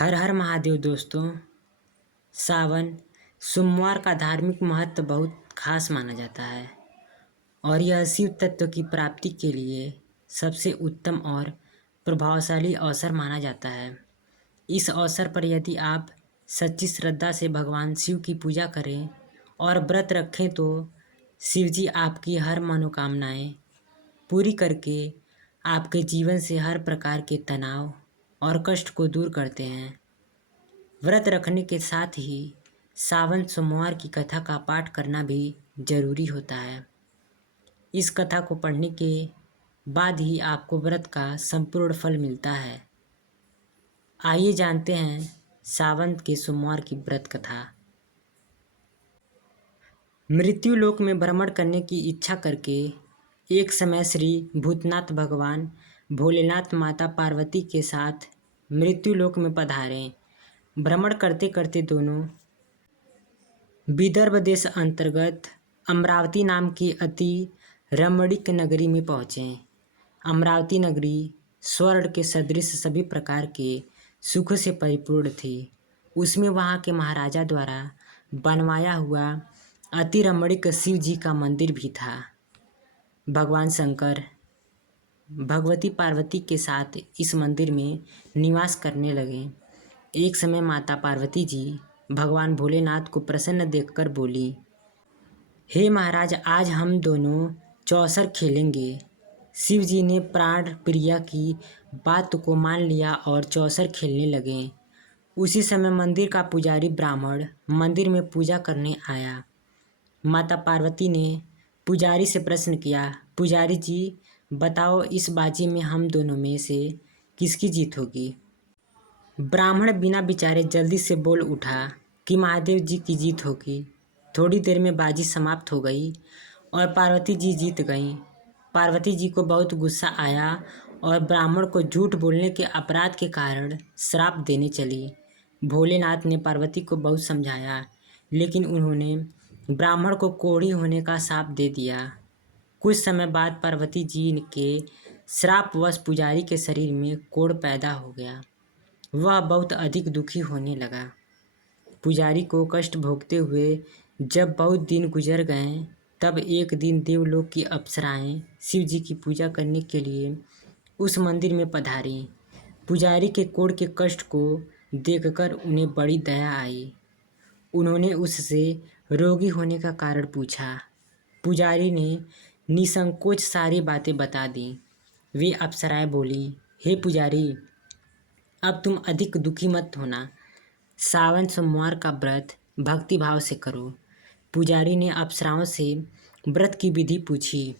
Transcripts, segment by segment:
हर हर महादेव दोस्तों। सावन सोमवार का धार्मिक महत्व बहुत खास माना जाता है और यह शिव तत्व की प्राप्ति के लिए सबसे उत्तम और प्रभावशाली अवसर माना जाता है। इस अवसर पर यदि आप सच्ची श्रद्धा से भगवान शिव की पूजा करें और व्रत रखें तो शिव जी आपकी हर मनोकामनाएं पूरी करके आपके जीवन से हर प्रकार के तनाव और कष्ट को दूर करते हैं। व्रत रखने के साथ ही सावन सोमवार की कथा का पाठ करना भी जरूरी होता है। इस कथा को पढ़ने के बाद ही आपको व्रत का संपूर्ण फल मिलता है। आइए जानते हैं सावन के सोमवार की व्रत कथा। मृत्यु लोक में भ्रमण करने की इच्छा करके एक समय श्री भूतनाथ भगवान भोलेनाथ माता पार्वती के साथ मृत्यु लोक में पधारे। भ्रमण करते करते दोनों विदर्भ देश अंतर्गत अमरावती नाम की अति रमणीक नगरी में पहुँचे। अमरावती नगरी स्वर्ण के सदृश सभी प्रकार के सुख से परिपूर्ण थी। उसमें वहाँ के महाराजा द्वारा बनवाया हुआ अति रमणीक शिव जी का मंदिर भी था। भगवान शंकर भगवती पार्वती के साथ इस मंदिर में निवास करने लगे। एक समय माता पार्वती जी भगवान भोलेनाथ को प्रसन्न देखकर बोली, हे महाराज, आज हम दोनों चौसर खेलेंगे। शिव जी ने प्राण प्रिया की बात को मान लिया और चौसर खेलने लगे। उसी समय मंदिर का पुजारी ब्राह्मण मंदिर में पूजा करने आया। माता पार्वती ने पुजारी से प्रश्न किया, पुजारी जी बताओ, इस बाजी में हम दोनों में से किसकी जीत होगी? ब्राह्मण बिना विचारे जल्दी से बोल उठा कि महादेव जी की जीत होगी। थोड़ी देर में बाजी समाप्त हो गई और पार्वती जी जीत गईं। पार्वती जी को बहुत गुस्सा आया और ब्राह्मण को झूठ बोलने के अपराध के कारण श्राप देने चली। भोलेनाथ ने पार्वती को बहुत समझाया, लेकिन उन्होंने ब्राह्मण को कोढ़ी होने का शाप दे दिया। कुछ समय बाद पार्वती जी के श्रापवश पुजारी के शरीर में कोढ़ पैदा हो गया। वह बहुत अधिक दुखी होने लगा। पुजारी को कष्ट भोगते हुए जब बहुत दिन गुजर गए, तब एक दिन देवलोक की अप्सराएं शिव जी की पूजा करने के लिए उस मंदिर में पधारी। पुजारी के कोढ़ के कष्ट को देखकर उन्हें बड़ी दया आई। उन्होंने उससे रोगी होने का कारण पूछा। पुजारी ने निसंकोच सारी बातें बता दी। वे अप्सराएं बोली, हे पुजारी, अब तुम अधिक दुखी मत होना। सावन सोमवार का व्रत भक्ति भाव से करो। पुजारी ने अप्सराओं से व्रत की विधि पूछी।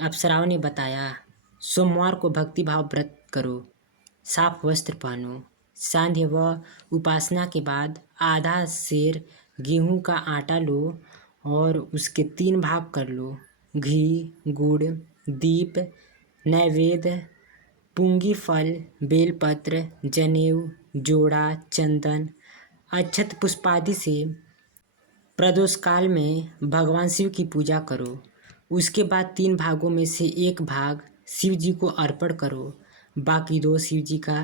अप्सराओं ने बताया, सोमवार को भक्ति भाव व्रत करो, साफ वस्त्र पहनो, सांध्य व उपासना के बाद आधा सेर गेहूं का आटा लो और उसके 3 भाग कर लो। घी, गुड़, दीप, नैवेद्य, पुंगी फल, बेलपत्र, जनेऊ, जोड़ा, चंदन, अक्षत पुष्पादि से प्रदोष काल में भगवान शिव की पूजा करो। उसके बाद 3 भागों में से 1 भाग शिव जी को अर्पण करो। बाकी 2 शिव जी का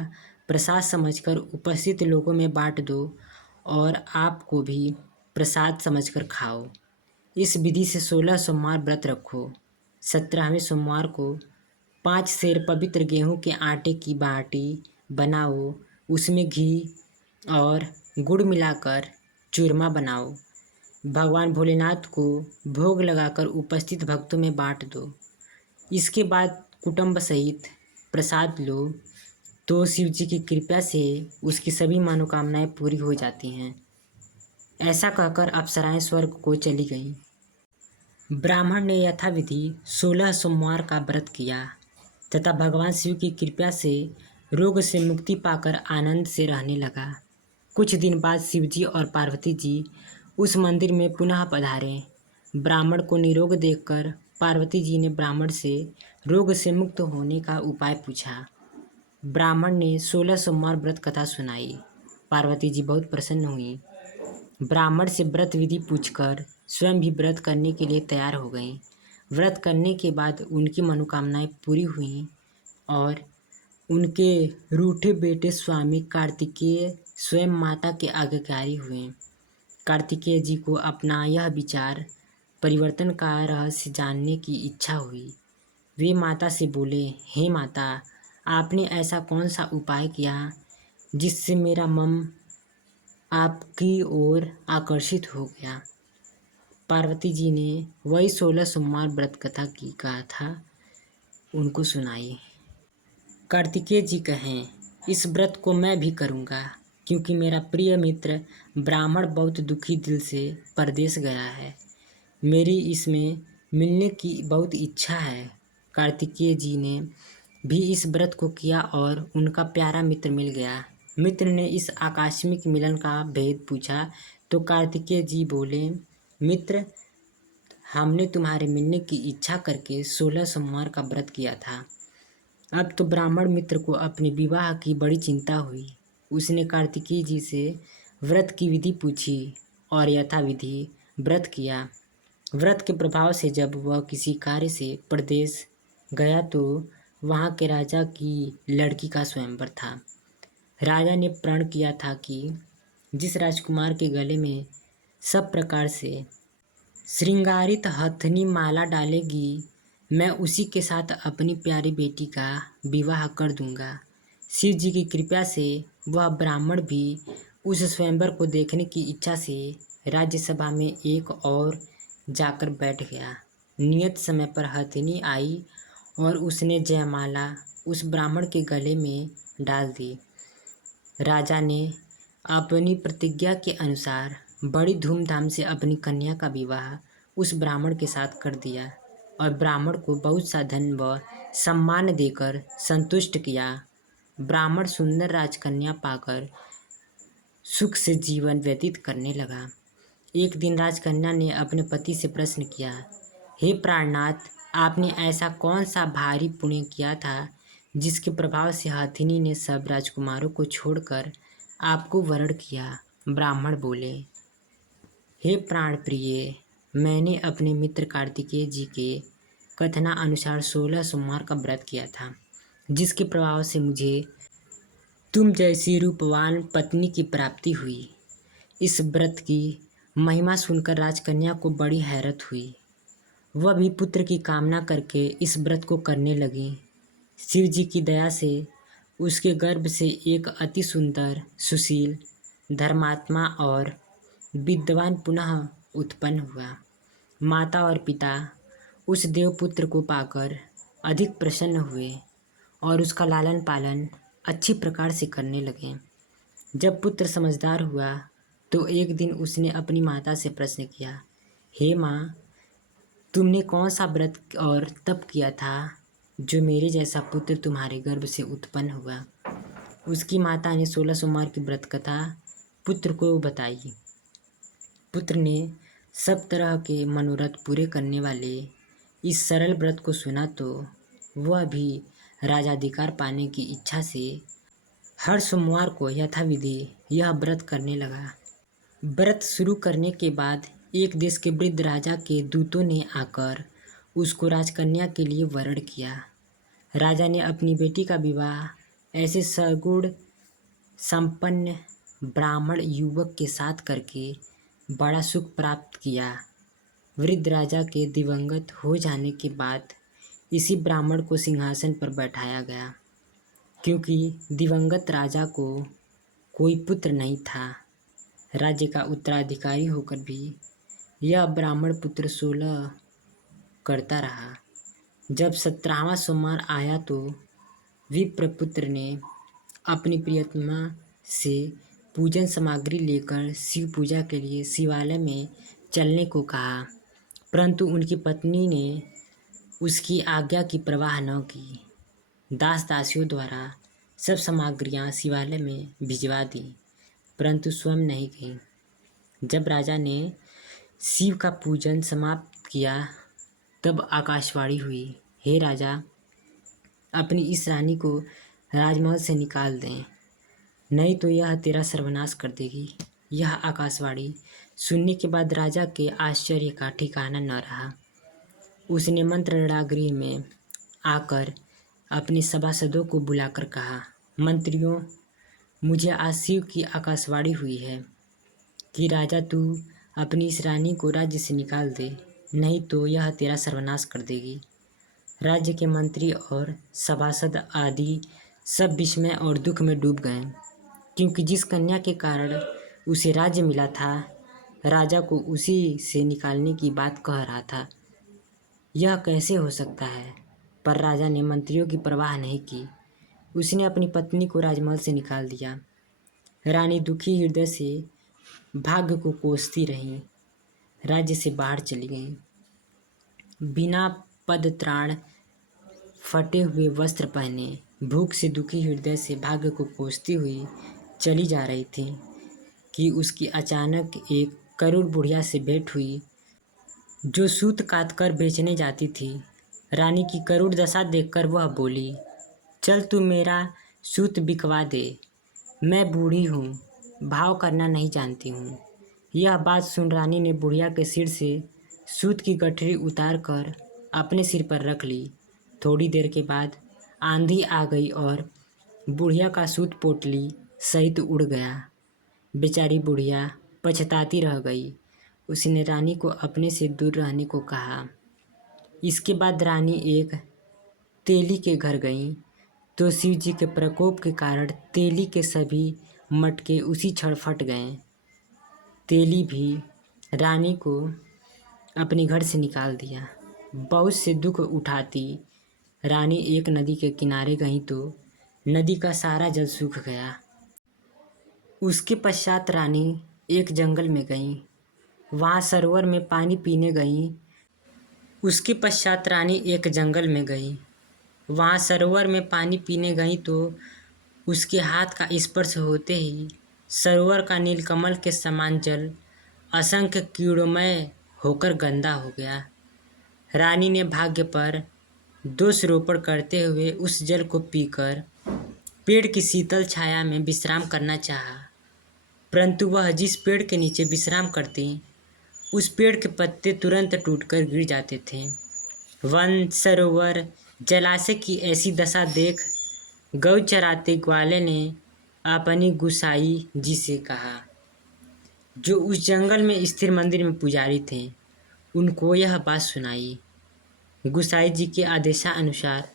प्रसाद समझकर उपस्थित लोगों में बांट दो और आपको भी प्रसाद समझकर खाओ। इस विधि से 16 सोमवार व्रत रखो। 17वें सोमवार को 5 सेर पवित्र गेहूं के आटे की बाटी बनाओ। उसमें घी और गुड़ मिलाकर चूरमा बनाओ। भगवान भोलेनाथ को भोग लगाकर उपस्थित भक्तों में बांट दो। इसके बाद कुटुंब सहित प्रसाद लो तो शिव जी की कृपा से उसकी सभी मनोकामनाएं पूरी हो जाती हैं। ऐसा कहकर अप्सराएं स्वर्ग को चली गईं। ब्राह्मण ने यथाविधि 16 सोमवार का व्रत किया तथा भगवान शिव की कृपा से रोग से मुक्ति पाकर आनंद से रहने लगा। कुछ दिन बाद शिव जी और पार्वती जी उस मंदिर में पुनः पधारे। ब्राह्मण को निरोग देखकर पार्वती जी ने ब्राह्मण से रोग से मुक्त होने का उपाय पूछा। ब्राह्मण ने 16 सोमवार व्रत कथा सुनाई। पार्वती जी बहुत प्रसन्न हुई। ब्राह्मण से व्रत विधि पूछकर स्वयं भी व्रत करने के लिए तैयार हो गईं। व्रत करने के बाद उनकी मनोकामनाएं पूरी हुईं और उनके रूठे बेटे स्वामी कार्तिकेय स्वयं माता के आज्ञाकारी हुए। कार्तिकेय जी को अपना यह विचार परिवर्तन का रहस्य जानने की इच्छा हुई। वे माता से बोले, हे माता, आपने ऐसा कौन सा उपाय किया जिससे मेरा मन आपकी ओर आकर्षित हो गया। पार्वती जी ने वही 16 सोमवार व्रत कथा की गाथा उनको सुनाई। कार्तिकेय जी कहें, इस व्रत को मैं भी करूँगा, क्योंकि मेरा प्रिय मित्र ब्राह्मण बहुत दुखी दिल से परदेश गया है। मेरी इसमें मिलने की बहुत इच्छा है। कार्तिकेय जी ने भी इस व्रत को किया और उनका प्यारा मित्र मिल गया। मित्र ने इस आकस्मिक मिलन का भेद पूछा तो कार्तिकेय जी बोले, मित्र, हमने तुम्हारे मिलने की इच्छा करके 16 सोमवार का व्रत किया था। अब तो ब्राह्मण मित्र को अपने विवाह की बड़ी चिंता हुई। उसने कार्तिकेय जी से व्रत की विधि पूछी और यथाविधि व्रत किया। व्रत के प्रभाव से जब वह किसी कार्य से प्रदेश गया तो वहाँ के राजा की लड़की का स्वयंवर था। राजा ने प्रण किया था कि जिस राजकुमार के गले में सब प्रकार से श्रृंगारित हथनी माला डालेगी, मैं उसी के साथ अपनी प्यारी बेटी का विवाह कर दूंगा। शिव जी की कृपा से वह ब्राह्मण भी उस स्वयंवर को देखने की इच्छा से राज्यसभा में एक और जाकर बैठ गया। नियत समय पर हथिनी आई और उसने जयमाला उस ब्राह्मण के गले में डाल दी। राजा ने अपनी प्रतिज्ञा के अनुसार बड़ी धूमधाम से अपनी कन्या का विवाह उस ब्राह्मण के साथ कर दिया और ब्राह्मण को बहुत सा धन व सम्मान देकर संतुष्ट किया। ब्राह्मण सुंदर राजकन्या पाकर सुख से जीवन व्यतीत करने लगा। एक दिन राजकन्या ने अपने पति से प्रश्न किया, हे प्राणनाथ, आपने ऐसा कौन सा भारी पुण्य किया था जिसके प्रभाव से हथिनी ने सब राजकुमारों को छोड़कर आपको वरण किया। ब्राह्मण बोले, हे प्राण प्रिय, मैंने अपने मित्र कार्तिकेय जी के कथना अनुसार 16 सोमवार का व्रत किया था, जिसके प्रभाव से मुझे तुम जैसी रूपवान पत्नी की प्राप्ति हुई। इस व्रत की महिमा सुनकर राजकन्या को बड़ी हैरत हुई। वह भी पुत्र की कामना करके इस व्रत को करने लगी। शिव जी की दया से उसके गर्भ से एक अति सुंदर, सुशील, धर्मात्मा और विद्वान पुनः उत्पन्न हुआ। माता और पिता उस देवपुत्र को पाकर अधिक प्रसन्न हुए और उसका लालन पालन अच्छी प्रकार से करने लगे। जब पुत्र समझदार हुआ तो एक दिन उसने अपनी माता से प्रश्न किया, हे माँ, तुमने कौन सा व्रत और तप किया था जो मेरे जैसा पुत्र तुम्हारे गर्भ से उत्पन्न हुआ। उसकी माता ने 16 सोमवार की व्रत कथा पुत्र को बताई। पुत्र ने सब तरह के मनोरथ पूरे करने वाले इस सरल व्रत को सुना तो वह भी राजाधिकार पाने की इच्छा से हर सोमवार को यथाविधि यह व्रत करने लगा। व्रत शुरू करने के बाद एक देश के वृद्ध राजा के दूतों ने आकर उसको राजकन्या के लिए वरण किया। राजा ने अपनी बेटी का विवाह ऐसे सगुण संपन्न ब्राह्मण युवक के साथ करके बड़ा सुख प्राप्त किया। वृद्ध राजा के दिवंगत हो जाने के बाद इसी ब्राह्मण को सिंहासन पर बैठाया गया, क्योंकि दिवंगत राजा को कोई पुत्र नहीं था। राज्य का उत्तराधिकारी होकर भी यह ब्राह्मण पुत्र 16 करता रहा। जब 17वां सोमवार आया तो विप्रपुत्र ने अपनी प्रियतमा से पूजन सामग्री लेकर शिव पूजा के लिए शिवालय में चलने को कहा, परंतु उनकी पत्नी ने उसकी आज्ञा की परवाह न की। दास दासियों द्वारा सब सामग्रियां शिवालय में भिजवा दी, परंतु स्वयं नहीं गई। जब राजा ने शिव का पूजन समाप्त किया तब आकाशवाणी हुई, हे राजा, अपनी इस रानी को राजमहल से निकाल दें, नहीं तो यह तेरा सर्वनाश कर देगी। यह आकाशवाणी सुनने के बाद राजा के आश्चर्य का ठिकाना न रहा। उसने मंत्रणा गृह में आकर अपने सभासदों को बुलाकर कहा, मंत्रियों, मुझे आज शिव की आकाशवाणी हुई है कि राजा तू अपनी इस रानी को राज्य से निकाल दे, नहीं तो यह तेरा सर्वनाश कर देगी। राज्य के मंत्री और सभासद आदि सब विस्मय और दुख में डूब गए, क्योंकि जिस कन्या के कारण उसे राज्य मिला था, राजा को उसी से निकालने की बात कह रहा था। यह कैसे हो सकता है? पर राजा ने मंत्रियों की परवाह नहीं की। उसने अपनी पत्नी को राजमहल से निकाल दिया। रानी दुखी हृदय से भाग्य को कोसती रहीं, राज्य से बाहर चली गईं। बिना पदत्राण, फटे हुए वस्त्र पहने, भूख से दुखी हृदय से भाग्य को कोसती हुई चली जा रही थी कि उसकी अचानक एक करूर बुढ़िया से भेंट हुई, जो सूत काट कर बेचने जाती थी। रानी की करूर दशा देखकर वह बोली, चल तू मेरा सूत बिकवा दे, मैं बूढ़ी हूँ, भाव करना नहीं जानती हूँ। यह बात सुन रानी ने बुढ़िया के सिर से सूत की गठरी उतार कर अपने सिर पर रख ली। थोड़ी देर के बाद आंधी आ गई और बुढ़िया का सूत पोटली सहित उड़ गया। बेचारी बुढ़िया पछताती रह गई। उसने रानी को अपने से दूर रहने को कहा। इसके बाद रानी एक तेली के घर गई, तो शिव जी के प्रकोप के कारण तेली के सभी मटके उसी क्षण फट गए। तेली भी रानी को अपने घर से निकाल दिया। बहुत से दुख उठाती रानी एक नदी के किनारे गई, तो नदी का सारा जल सूख गया। उसके पश्चात रानी एक जंगल में गई, वहाँ सरोवर में पानी पीने गई। उसके पश्चात रानी एक जंगल में गई, वहाँ सरोवर में पानी पीने गई, तो उसके हाथ का स्पर्श होते ही सरोवर का नीलकमल के समान जल असंख्य कीड़ोमय होकर गंदा हो गया। रानी ने भाग्य पर दोषारोपण करते हुए उस जल को पीकर पेड़ की शीतल छाया में विश्राम करना चाहा, परंतु वह जिस पेड़ के नीचे विश्राम करती, उस पेड़ के पत्ते तुरंत टूटकर गिर जाते थे। वन, सरोवर, जलाशय की ऐसी दशा देख गौ चराते ग्वाले ने अपनी गुसाई जी से कहा, जो उस जंगल में स्थिर मंदिर में पुजारी थे, उनको यह बात सुनाई। गुसाई जी के आदेशानुसार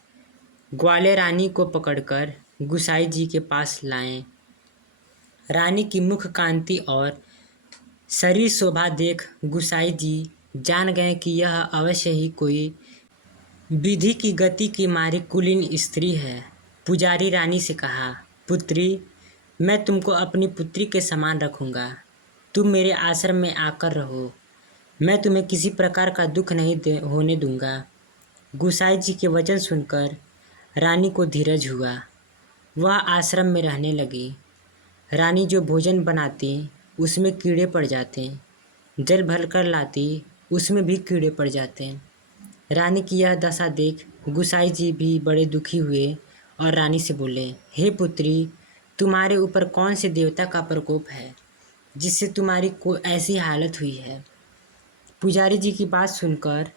ग्वाले रानी को पकड़कर गुसाई जी के पास लाए। रानी की मुख कांति और शरीर शोभा देख गुसाई जी जान गए कि यह अवश्य ही कोई विधि की गति की मारी कुलीन स्त्री है। पुजारी रानी से कहा, पुत्री, मैं तुमको अपनी पुत्री के समान रखूंगा। तुम मेरे आश्रम में आकर रहो, मैं तुम्हें किसी प्रकार का दुख नहीं होने दूंगा। गुसाई जी के वचन सुनकर रानी को धीरज हुआ। वह आश्रम में रहने लगी। रानी जो भोजन बनाती उसमें कीड़े पड़ जाते, जल भरकर लाती उसमें भी कीड़े पड़ जाते। रानी की यह दशा देख गुसाई जी भी बड़े दुखी हुए और रानी से बोले, हे पुत्री, तुम्हारे ऊपर कौन से देवता का प्रकोप है जिससे तुम्हारी को ऐसी हालत हुई है। पुजारी जी की बात सुनकर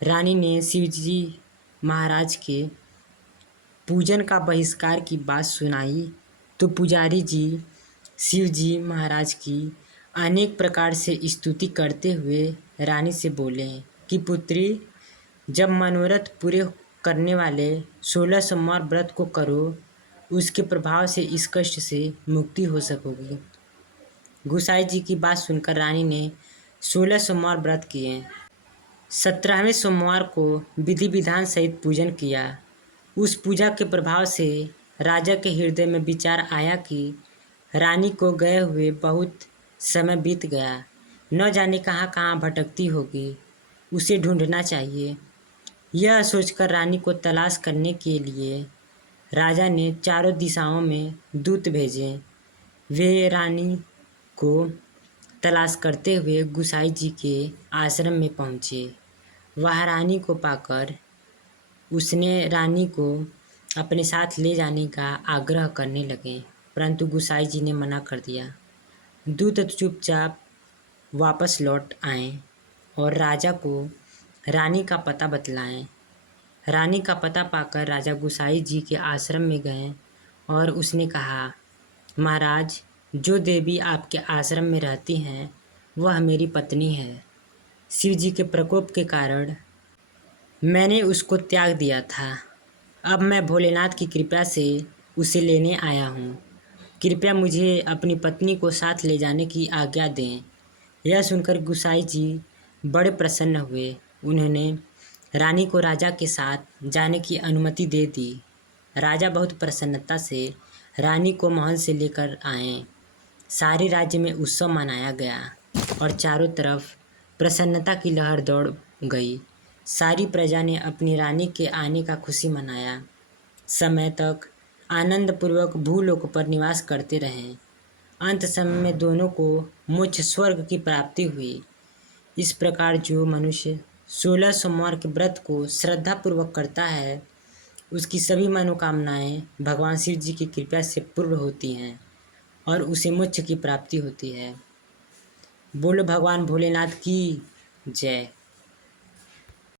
रानी ने शिवजी महाराज के पूजन का बहिष्कार की बात सुनाई, तो पुजारी जी शिव जी महाराज की अनेक प्रकार से स्तुति करते हुए रानी से बोले कि पुत्री, जब मनोरथ पूरे करने वाले 16 सोमवार व्रत को करो, उसके प्रभाव से इस कष्ट से मुक्ति हो सकोगी। गुसाई जी की बात सुनकर रानी ने 16 सोमवार व्रत किए। 17वें सोमवार को विधि विधान सहित पूजन किया। उस पूजा के प्रभाव से राजा के हृदय में विचार आया कि रानी को गए हुए बहुत समय बीत गया, न जाने कहाँ कहाँ भटकती होगी, उसे ढूंढना चाहिए। यह सोचकर रानी को तलाश करने के लिए राजा ने चारों दिशाओं में दूत भेजे। वे रानी को तलाश करते हुए गुसाई जी के आश्रम में पहुँचे। वह रानी को पाकर उसने रानी को अपने साथ ले जाने का आग्रह करने लगे, परंतु गुसाई जी ने मना कर दिया। दूत चुपचाप वापस लौट आए और राजा को रानी का पता बतलाएं। रानी का पता पाकर राजा गुसाई जी के आश्रम में गए और उसने कहा, महाराज, जो देवी आपके आश्रम में रहती हैं वह मेरी पत्नी है। शिव जी के प्रकोप के कारण मैंने उसको त्याग दिया था। अब मैं भोलेनाथ की कृपा से उसे लेने आया हूँ। कृपया मुझे अपनी पत्नी को साथ ले जाने की आज्ञा दें। यह सुनकर गुसाई जी बड़े प्रसन्न हुए। उन्होंने रानी को राजा के साथ जाने की अनुमति दे दी। राजा बहुत प्रसन्नता से रानी को महल से लेकर आए। सारे राज्य में उत्सव मनाया गया और चारों तरफ प्रसन्नता की लहर दौड़ गई। सारी प्रजा ने अपनी रानी के आने का खुशी मनाया। समय तक आनंदपूर्वक भूलोक पर निवास करते रहे। अंत समय में दोनों को मोक्ष स्वर्ग की प्राप्ति हुई। इस प्रकार जो मनुष्य 16 सोमवार के व्रत को श्रद्धापूर्वक करता है उसकी सभी मनोकामनाएं भगवान शिव जी की कृपा से पूर्ण होती हैं और उसे मोक्ष की प्राप्ति होती है। बोलो भगवान भोलेनाथ की जय।